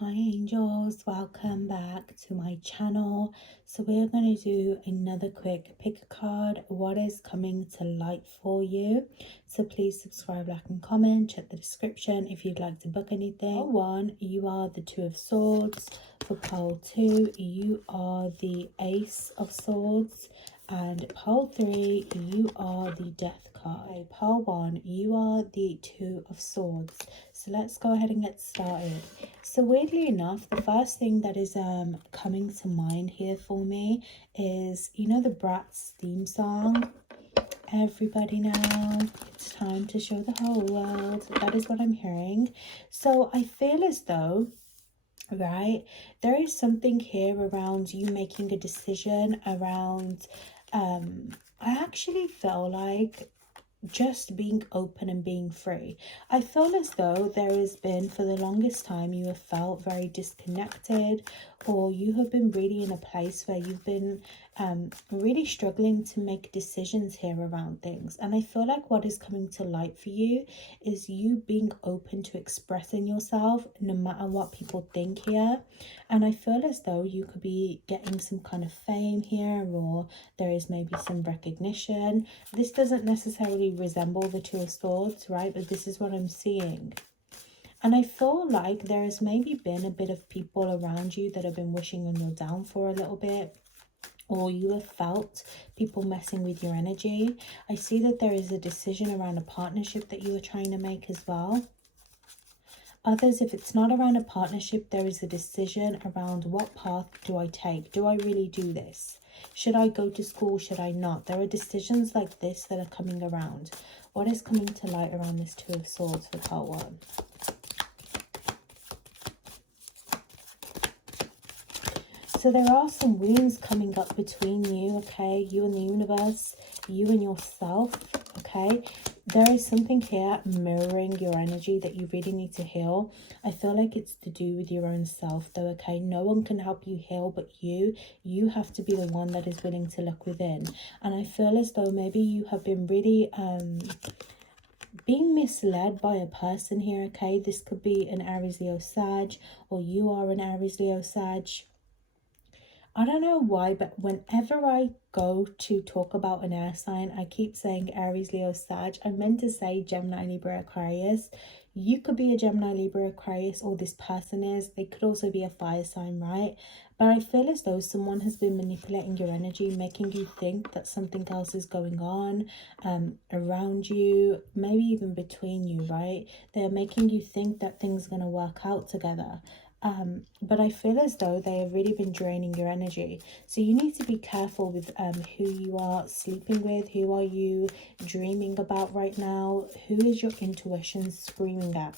Hi angels, welcome back to my channel. So we're going to do another quick pick a card. What is coming to light for you? So please subscribe, like and comment. Check the description if you'd like to book anything. Pile 1, you are the Two of Swords. For pile 2, you are the Ace of Swords. And pile 3, you are the Death card. Okay, pile 1, you are the Two of Swords. So let's go ahead and get started. So weirdly enough, the first thing that is coming to mind here for me is, you know, the Bratz theme song. Everybody now, it's time to show the whole world. That is what I'm hearing. So I feel as though, right, there is something here around you making a decision around, I actually feel like just being open and being free. I feel as though there has been, for the longest time, you have felt very disconnected, or you have been really in a place where you've been really struggling to make decisions here around things. And I feel like what is coming to light for you is you being open to expressing yourself no matter what people think here. And I feel as though you could be getting some kind of fame here, or there is maybe some recognition. This doesn't necessarily resemble the Two of Swords, right? But this is what I'm seeing. And I feel like there has maybe been a bit of people around you that have been wishing on your downfall a little bit, or you have felt people messing with your energy. I see that there is a decision around a partnership that you are trying to make as well. Others, if it's not around a partnership, there is a decision around what path do I take? Do I really do this? Should I go to school? Should I not? There are decisions like this that are coming around. What is coming to light around this Two of Swords for part 1? So there are some wounds coming up between you, okay? You and the universe, you and yourself, okay? There is something here mirroring your energy that you really need to heal. I feel like it's to do with your own self though, okay? No one can help you heal but you. You have to be the one that is willing to look within. And I feel as though maybe you have been really being misled by a person here, okay? This could be an Aries, Leo, Sag, or you are an Aries, Leo, Sag. I don't know why, but whenever I go to talk about an air sign, I keep saying Aries, Leo, Sag. I meant to say Gemini, Libra, Aquarius. You could be a Gemini, Libra, Aquarius, or this person is. They could also be a fire sign, right? But I feel as though someone has been manipulating your energy, making you think that something else is going on around you, maybe even between you, right? They're making you think that things are going to work out together. But I feel as though they have really been draining your energy. So you need to be careful with who you are sleeping with. Who are you dreaming about right now? Who is your intuition screaming at?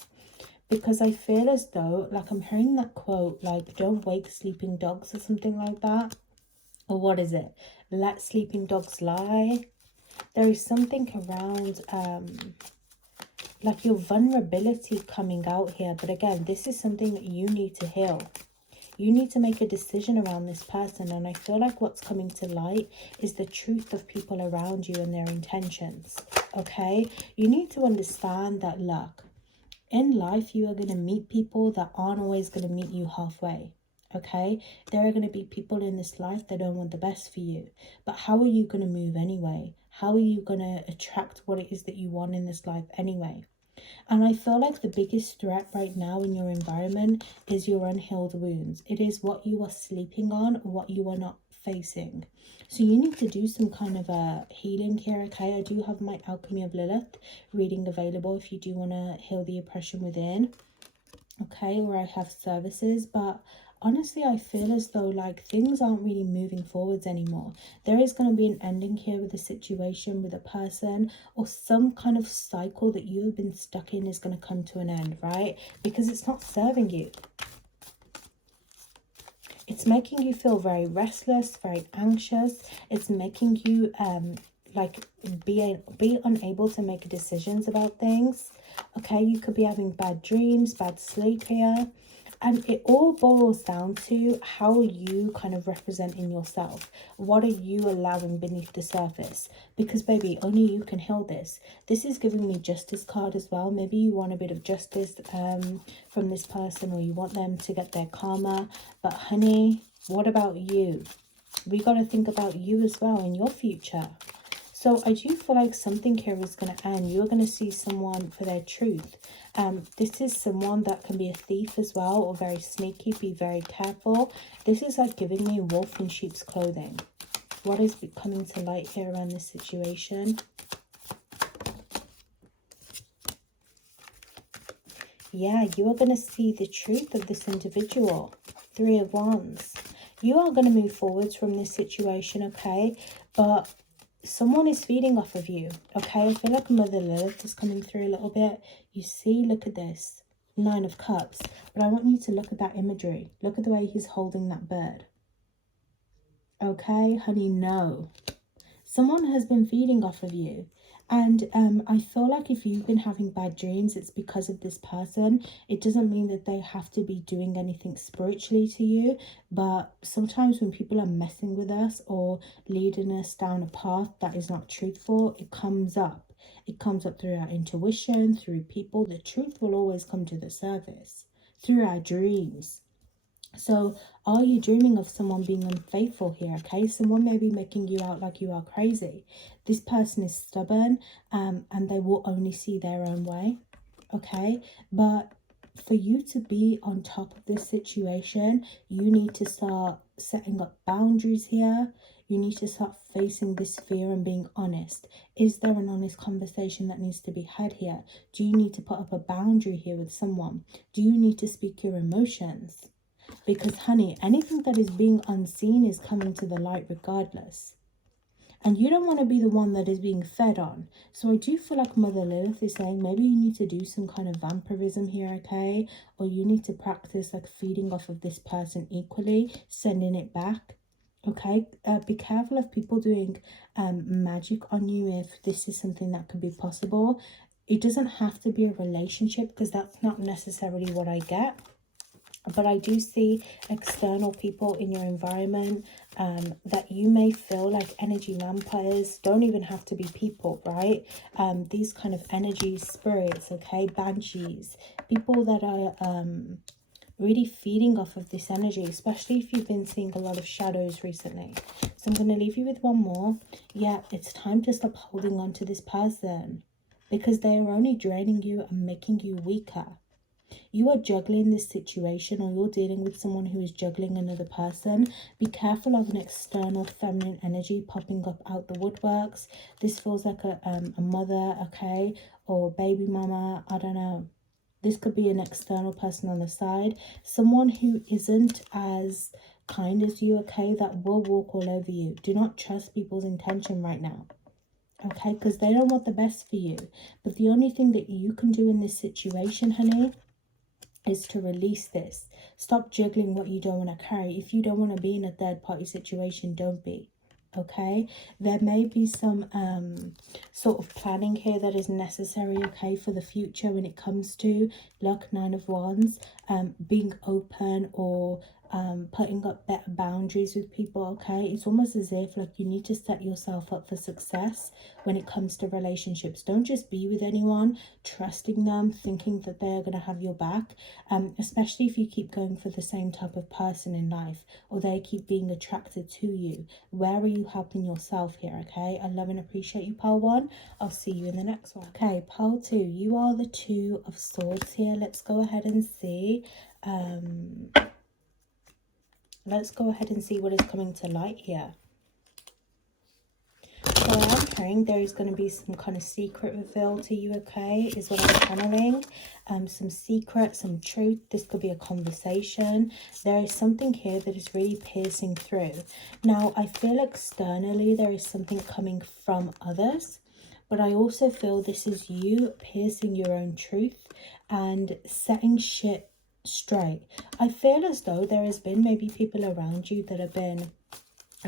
Because I feel as though, like, I'm hearing that quote, like, don't wake sleeping dogs or something like that. Or what is it? Let sleeping dogs lie. There is something around like your vulnerability coming out here. But again, this is something that you need to heal. You need to make a decision around this person. And I feel like what's coming to light is the truth of people around you and their intentions. Okay? You need to understand that, look, in life, you are going to meet people that aren't always going to meet you halfway. Okay? There are going to be people in this life that don't want the best for you. But how are you going to move anyway? How are you going to attract what it is that you want in this life anyway? And I feel like the biggest threat right now in your environment is your unhealed wounds. It is what you are sleeping on, what you are not facing. So you need to do some kind of a healing here, okay? I do have my Alchemy of Lilith reading available if you do want to heal the oppression within, okay? Or I have services, but honestly, I feel as though like things aren't really moving forwards anymore. There is going to be an ending here with a situation, with a person, or some kind of cycle that you have been stuck in is going to come to an end, right? Because it's not serving you. It's making you feel very restless, very anxious. It's making you like be unable to make decisions about things. Okay, you could be having bad dreams, bad sleep here. And it all boils down to how are you kind of representing yourself? What are you allowing beneath the surface? Because baby, only you can heal this. This is giving me justice card as well. Maybe you want a bit of justice from this person, or you want them to get their karma. But honey, what about you? We got to think about you as well in your future. So I do feel like something here is going to end. You're going to see someone for their truth. This is someone that can be a thief as well, or very sneaky. Be very careful. This is like giving me wolf in sheep's clothing. What is coming to light here around this situation? Yeah, you are going to see the truth of this individual. 3 of Wands. You are going to move forwards from this situation, okay? But someone is feeding off of you, okay? I feel like Mother Lilith is coming through a little bit. You see, look at this. 9 of Cups. But I want you to look at that imagery. Look at the way he's holding that bird. Okay, honey, no. Someone has been feeding off of you. And I feel like if you've been having bad dreams, it's because of this person. It doesn't mean that they have to be doing anything spiritually to you. But sometimes when people are messing with us or leading us down a path that is not truthful, it comes up. It comes up through our intuition, through people. The truth will always come to the surface through our dreams. So are you dreaming of someone being unfaithful here? Okay, someone may be making you out like you are crazy. This person is stubborn and they will only see their own way. Okay, but for you to be on top of this situation, you need to start setting up boundaries here. You need to start facing this fear and being honest. Is there an honest conversation that needs to be had here? Do you need to put up a boundary here with someone? Do you need to speak your emotions? Because, honey, anything that is being unseen is coming to the light regardless. And you don't want to be the one that is being fed on. So I do feel like Mother Lilith is saying maybe you need to do some kind of vampirism here, okay? Or you need to practice like feeding off of this person equally, sending it back. Okay, be careful of people doing magic on you if this is something that could be possible. It doesn't have to be a relationship, because that's not necessarily what I get. But I do see external people in your environment that you may feel like energy vampires. Don't even have to be people, right? These kind of energy spirits, okay? Banshees, people that are really feeding off of this energy, especially if you've been seeing a lot of shadows recently. So I'm going to leave you with one more. Yeah, it's time to stop holding on to this person, because they are only draining you and making you weaker. You are juggling this situation, or you're dealing with someone who is juggling another person. Be careful of an external feminine energy popping up out the woodworks. This feels like a mother, okay, or baby mama, I don't know. This could be an external person on the side. Someone who isn't as kind as you, okay, that will walk all over you. Do not trust people's intention right now. Okay, because they don't want the best for you. But the only thing that you can do in this situation, honey, is to release this. Stop juggling what you don't want to carry. If you don't want to be in a third party situation, don't be. Okay, there may be some sort of planning here that is necessary, okay, for the future when it comes to like 9 of Wands, being open, or putting up better boundaries with people, okay? It's almost as if like you need to set yourself up for success when it comes to relationships. Don't just be with anyone trusting them, thinking that they're going to have your back, especially if you keep going for the same type of person in life, or they keep being attracted to you. Where are you helping yourself here? Okay, I love and appreciate you, Pile 1. I'll see you in the next one. Okay, Pile 2, you are the 2 of Swords here. Let's go ahead and see what is coming to light here. So I'm hearing there is going to be some kind of secret revealed to you, okay, is what I'm channeling. Some secret, some truth. This could be a conversation. There is something here that is really piercing through. Now, I feel externally there is something coming from others, but I also feel this is you piercing your own truth and setting shit straight. I feel as though there has been maybe people around you that have been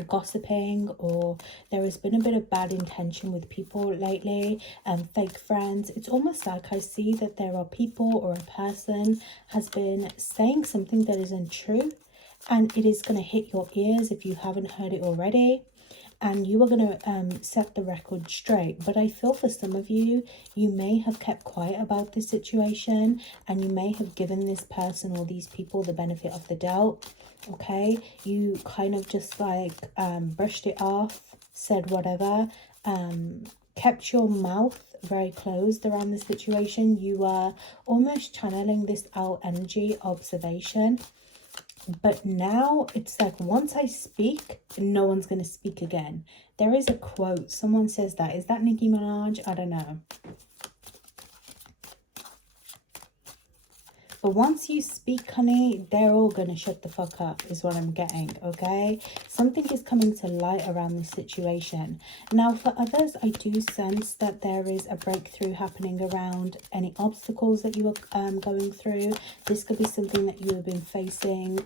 gossiping, or there has been a bit of bad intention with people lately, and fake friends. It's almost like I see that there are people or a person has been saying something that isn't true, and it is going to hit your ears if you haven't heard it already, and you are going to set the record straight. But I feel for some of you, you may have kept quiet about this situation, and you may have given this person or these people the benefit of the doubt. Okay, you kind of just like brushed it off, said whatever, kept your mouth very closed around the situation. You are almost channeling this out energy observation. But now it's like, once I speak, no one's going to speak again. There is a quote. Someone says that. Is that Nicki Minaj? I don't know. But once you speak, honey, they're all going to shut the fuck up, is what I'm getting, okay? Something is coming to light around this situation. Now, for others, I do sense that there is a breakthrough happening around any obstacles that you are going through. This could be something that you have been facing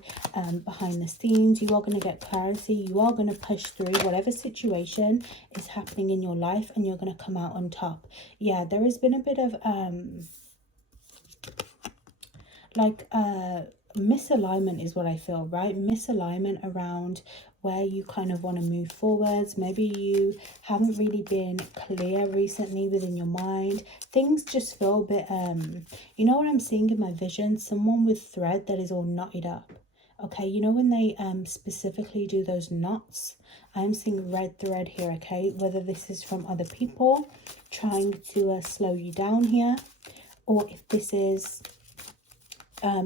behind the scenes. You are going to get clarity. You are going to push through whatever situation is happening in your life, and you're going to come out on top. Yeah, there has been a bit of misalignment is what I feel, right? Misalignment around where you kind of want to move forwards. Maybe you haven't really been clear recently within your mind. Things just feel a bit you know what I'm seeing in my vision? Someone with thread that is all knotted up. Okay, you know when they specifically do those knots? I'm seeing red thread here, okay? Whether this is from other people trying to slow you down here, or if this is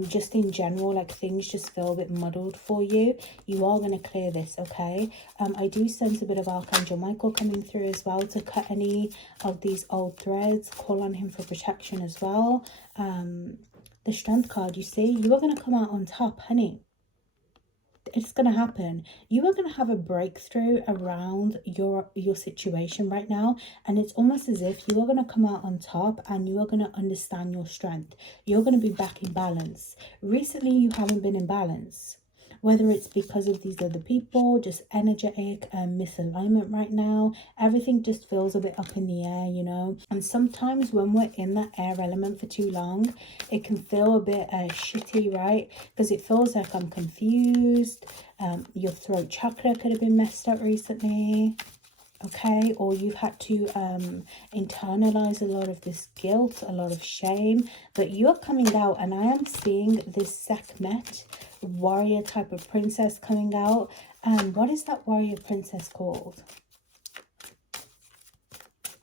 just in general, like things just feel a bit muddled for you. You are going to clear this, okay? I do sense a bit of Archangel Michael coming through as well to cut any of these old threads. Call on him for protection as well. The Strength card, you see, you are going to come out on top, honey. It's going to happen. You are going to have a breakthrough around your situation right now, and it's almost as if you are going to come out on top, and you are going to understand your strength. You're going to be back in balance. Recently you haven't been in balance, whether it's because of these other people, just energetic misalignment right now. Everything just feels a bit up in the air, you know. And sometimes when we're in that air element for too long, it can feel a bit shitty, right? Because it feels like I'm confused. Your throat chakra could have been messed up recently, okay? Or you've had to internalize a lot of this guilt, a lot of shame. But you're coming out, and I am seeing this Sekhmet warrior type of princess coming out. What is that warrior princess called?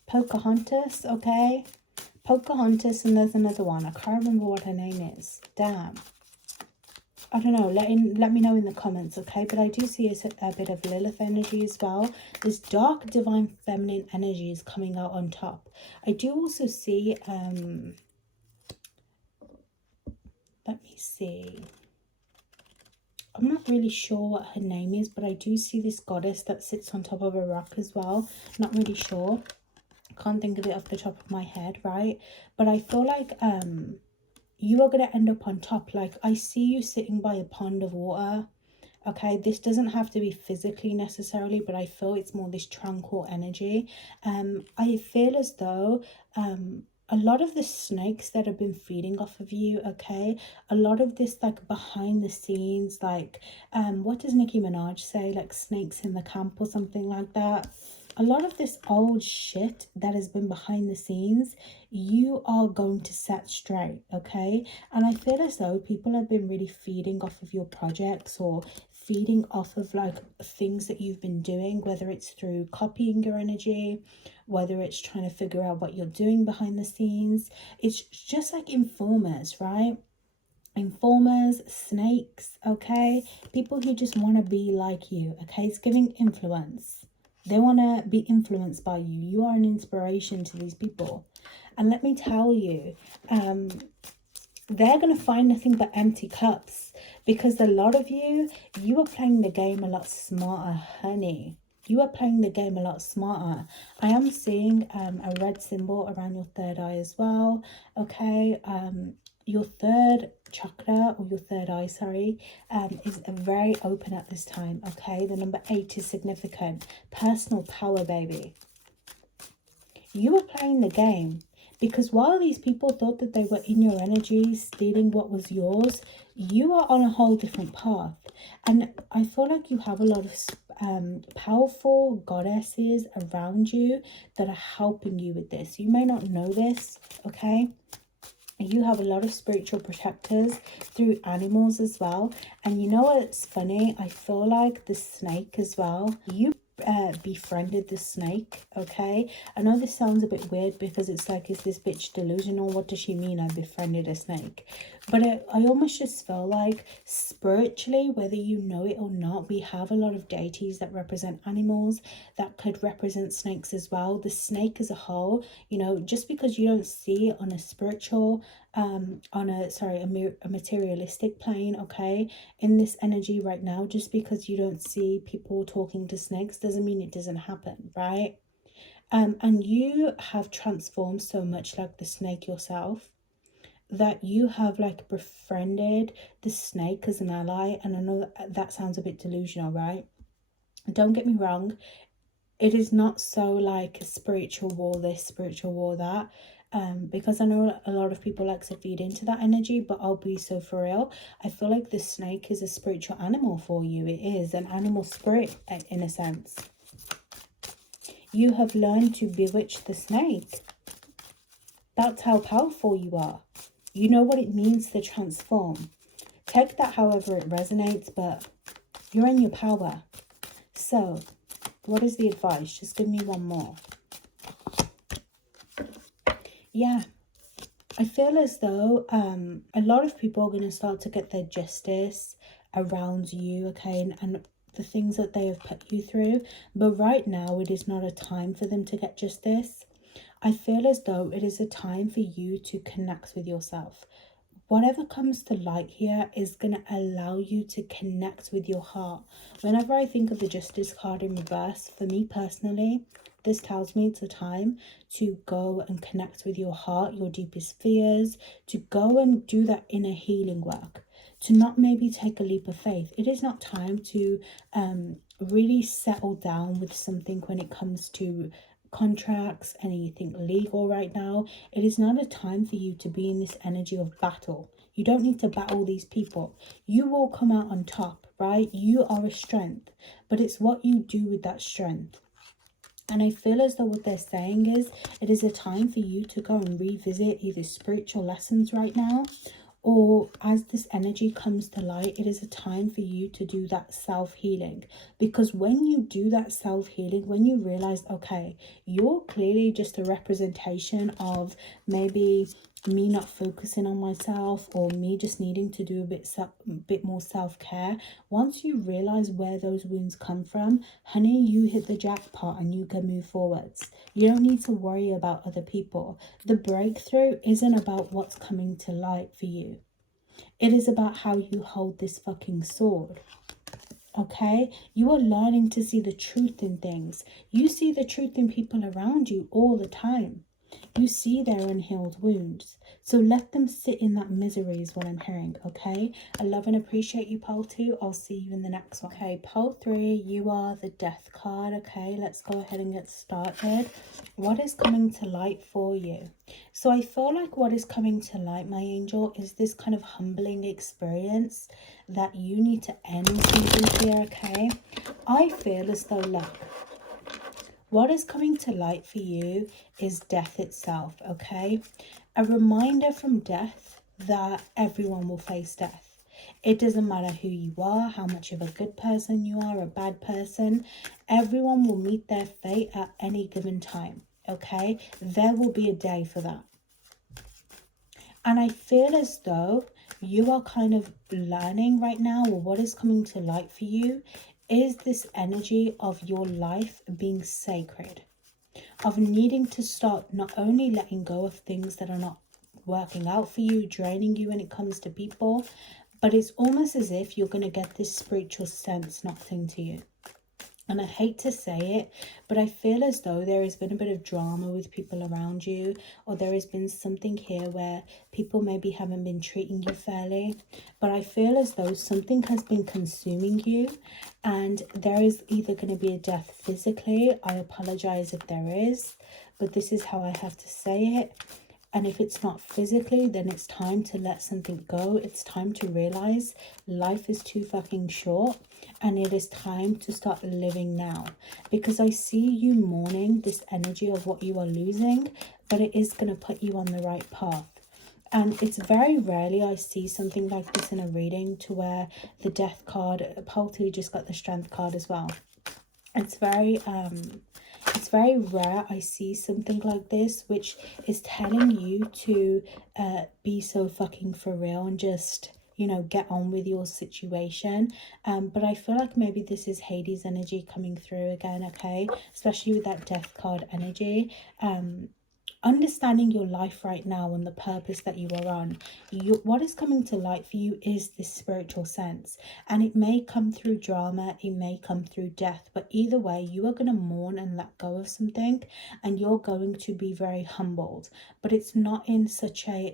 Pocahontas, okay? Pocahontas, and there's another one. I can't remember what her name is. Damn. I don't know, let me know in the comments, okay? But I do see a bit of Lilith energy as well. This dark divine feminine energy is coming out on top. I do also see let me see, I'm not really sure what her name is, but I do see this goddess that sits on top of a rock as well. Not really sure, can't think of it off the top of my head, right? But I feel like you are going to end up on top. Like, I see you sitting by a pond of water, okay? This doesn't have to be physically necessarily, but I feel it's more this tranquil energy. I feel as though a lot of the snakes that have been feeding off of you, okay, a lot of this like behind the scenes, like what does Nicki Minaj say, like snakes in the camp or something like that? A lot of this old shit that has been behind the scenes, you are going to set straight, okay? And I feel as though people have been really feeding off of your projects, or feeding off of like things that you've been doing, whether it's through copying your energy, whether it's trying to figure out what you're doing behind the scenes. It's just like informers, right? Informers, snakes, okay? People who just want to be like you, okay? It's giving influence. They want to be influenced by you. You are an inspiration to these people. And let me tell you, they're going to find nothing but empty cups, because a lot of you are playing the game a lot smarter, honey. You are playing the game a lot smarter. I am seeing a red symbol around your third eye as well, okay? your third chakra, or your third eye, sorry, is very open at this time, okay? The number 8 is significant. Personal power, baby. You were playing the game, because while these people thought that they were in your energy, stealing what was yours, you are on a whole different path. And I feel like you have a lot of powerful goddesses around you that are helping you with this. You may not know this, okay? You have a lot of spiritual protectors through animals as well. And you know what's funny? I feel like the snake as well. You befriended the snake, okay? I know this sounds a bit weird, because it's like, is this bitch delusional? What does she mean I befriended a snake? But I almost just feel like spiritually, whether you know it or not, we have a lot of deities that represent animals, that could represent snakes as well. The snake as a whole, you know, just because you don't see it on a spiritual on a materialistic plane, okay, in this energy right now, just because you don't see people talking to snakes doesn't mean it doesn't happen, right? And you have transformed so much like the snake yourself, that you have like befriended the snake as an ally. And I know that sounds a bit delusional, right? Don't get me wrong, it is not so like a spiritual war this, spiritual war that, because I know a lot of people like to feed into that energy, but I'll be so for real, I feel like the snake is a spiritual animal for you. It is an animal spirit in a sense. You have learned to bewitch the snake. That's how powerful you are. You know what it means to transform. Take that however it resonates, but you're in your power. So what is the advice? Just give me one more. Yeah, I feel as though a lot of people are going to start to get their justice around you, okay, and the things that they have put you through. But right now, it is not a time for them to get justice. I feel as though it is a time for you to connect with yourself. Whatever comes to light here is going to allow you to connect with your heart. Whenever I think of the Justice card in reverse, for me personally, this tells me it's a time to go and connect with your heart, your deepest fears, to go and do that inner healing work, to not maybe take a leap of faith. It is not time to really settle down with something when it comes to contracts, anything legal right now. It is not a time for you to be in this energy of battle. You don't need to battle these people. You will come out on top, right? You are a strength, but it's what you do with that strength. And I feel as though what they're saying is, it is a time for you to go and revisit either spiritual lessons right now, or as this energy comes to light, it is a time for you to do that self-healing. Because when you do that self-healing, when you realize, okay, you're clearly just a representation of maybe me not focusing on myself, or me just needing to do a bit more self-care. Once you realize where those wounds come from, honey, you hit the jackpot and you can move forwards. You don't need to worry about other people. The breakthrough isn't about what's coming to light for you. It is about how you hold this fucking sword. Okay, you are learning to see the truth in things. You see the truth in people around you all the time. You see their unhealed wounds. So let them sit in that misery is what I'm hearing, okay? I love and appreciate you, pole 2. I'll see you in the next one. Okay, pole 3, you are the death card, okay? Let's go ahead and get started. What is coming to light for you? So I feel like what is coming to light, my angel, is this kind of humbling experience that you need to end something here, okay? I feel as though, look, what is coming to light for you is death itself, okay? A reminder from death that everyone will face death. It doesn't matter who you are, how much of a good person you are, a bad person. Everyone will meet their fate at any given time, okay? There will be a day for that. And I feel as though you are kind of learning right now, or what is coming to light for you is this energy of your life being sacred, of needing to start not only letting go of things that are not working out for you, draining you when it comes to people, but it's almost as if you're going to get this spiritual sense knocked into you. And I hate to say it, but I feel as though there has been a bit of drama with people around you, or there has been something here where people maybe haven't been treating you fairly. But I feel as though something has been consuming you, and there is either going to be a death physically. I apologize if there is, but this is how I have to say it. And if it's not physically, then it's time to let something go. It's time to realize life is too fucking short, and it is time to start living now. Because I see you mourning this energy of what you are losing, but it is going to put you on the right path. And it's very rarely I see something like this in a reading, to where the death card, Palti just got the strength card as well. It's very rare I see something like this, which is telling you to be so fucking for real and just, you know, get on with your situation. But I feel like maybe this is Hades energy coming through again, okay? Especially with that death card energy. Understanding your life right now and the purpose that you are on, what is coming to light for you is this spiritual sense, and it may come through drama, it may come through death, but either way you are going to mourn and let go of something, and you're going to be very humbled. But it's not in such a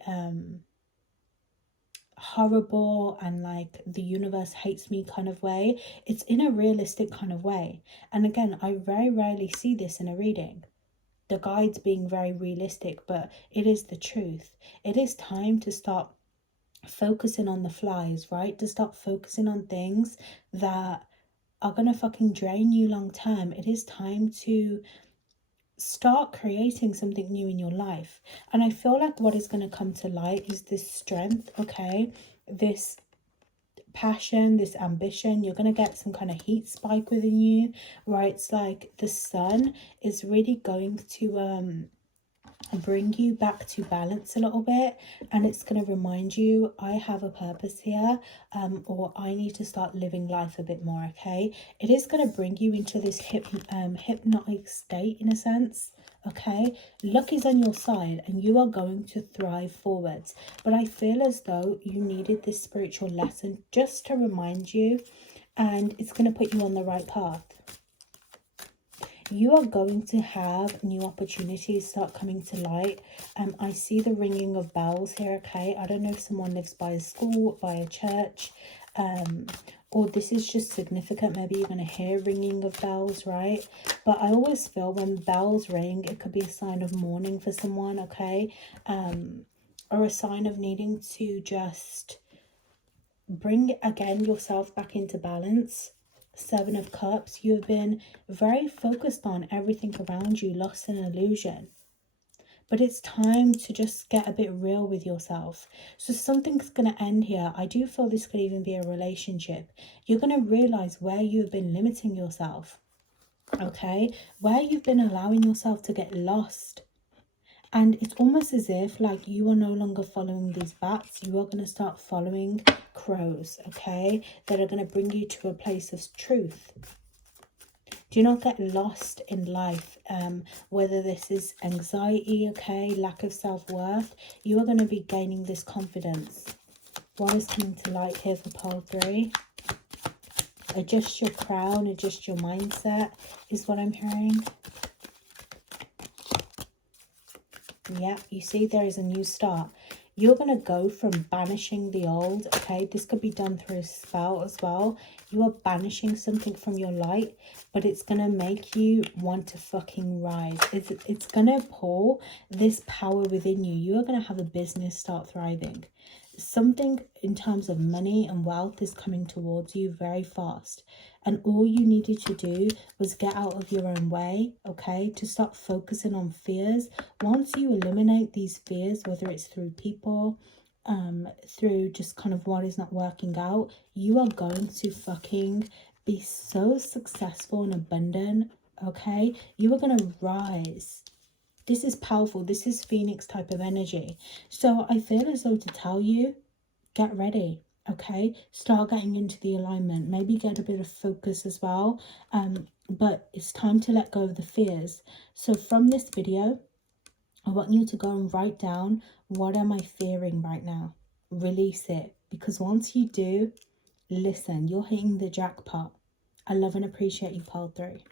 horrible and like the universe hates me kind of way. It's in a realistic kind of way. And again, I very rarely see this in a reading, the guides being very realistic, but it is the truth. It is time to start focusing on the flies, right? To start focusing on things that are gonna fucking drain you long term. It is time to start creating something new in your life. And I feel like what is going to come to light is this strength, okay? This passion, this ambition. You're going to get some kind of heat spike within you, right? It's like the sun is really going to bring you back to balance a little bit, and it's going to remind you, I have a purpose here, or I need to start living life a bit more, okay? It is going to bring you into this hypnotic state in a sense, okay? Luck is on your side and you are going to thrive forwards. But I feel as though you needed this spiritual lesson just to remind you, and it's going to put you on the right path. You are going to have new opportunities start coming to light. I see the ringing of bells here, okay? I don't know if someone lives by a school, by a church, or this is just significant. Maybe you're going to hear ringing of bells, right? But I always feel when bells ring, it could be a sign of mourning for someone, okay? Or a sign of needing to just bring, again, yourself back into balance. Seven of Cups, you have been very focused on everything around you, lost in illusion. But it's time to just get a bit real with yourself. So something's going to end here. I do feel this could even be a relationship. You're going to realize where you've been limiting yourself, okay? Where you've been allowing yourself to get lost. And it's almost as if like you are no longer following these bats. You are going to start following crows, okay? That are going to bring you to a place of truth. Do not get lost in life, whether this is anxiety, okay, lack of self-worth. You are going to be gaining this confidence. What is coming to light here for pole 3? Adjust your crown, adjust your mindset is what I'm hearing. Yeah, you see there is a new start. You're going to go from banishing the old, okay? This could be done through a spell as well. You are banishing something from your light, but it's going to make you want to fucking rise. It's going to pour this power within you. You are going to have a business start thriving. Something in terms of money and wealth is coming towards you very fast. And all you needed to do was get out of your own way, okay? To start focusing on fears. Once you eliminate these fears, whether it's through people, through just kind of what is not working out, you are going to fucking be so successful and abundant, okay? You are going to rise. This is powerful. This is Phoenix type of energy. So I feel as though to tell you, get ready. Okay, start getting into the alignment, maybe get a bit of focus as well, but it's time to let go of the fears. So from this video, I want you to go and write down, what am I fearing right now? Release it, because once you do, listen, you're hitting the jackpot. I love and appreciate you, pile 3.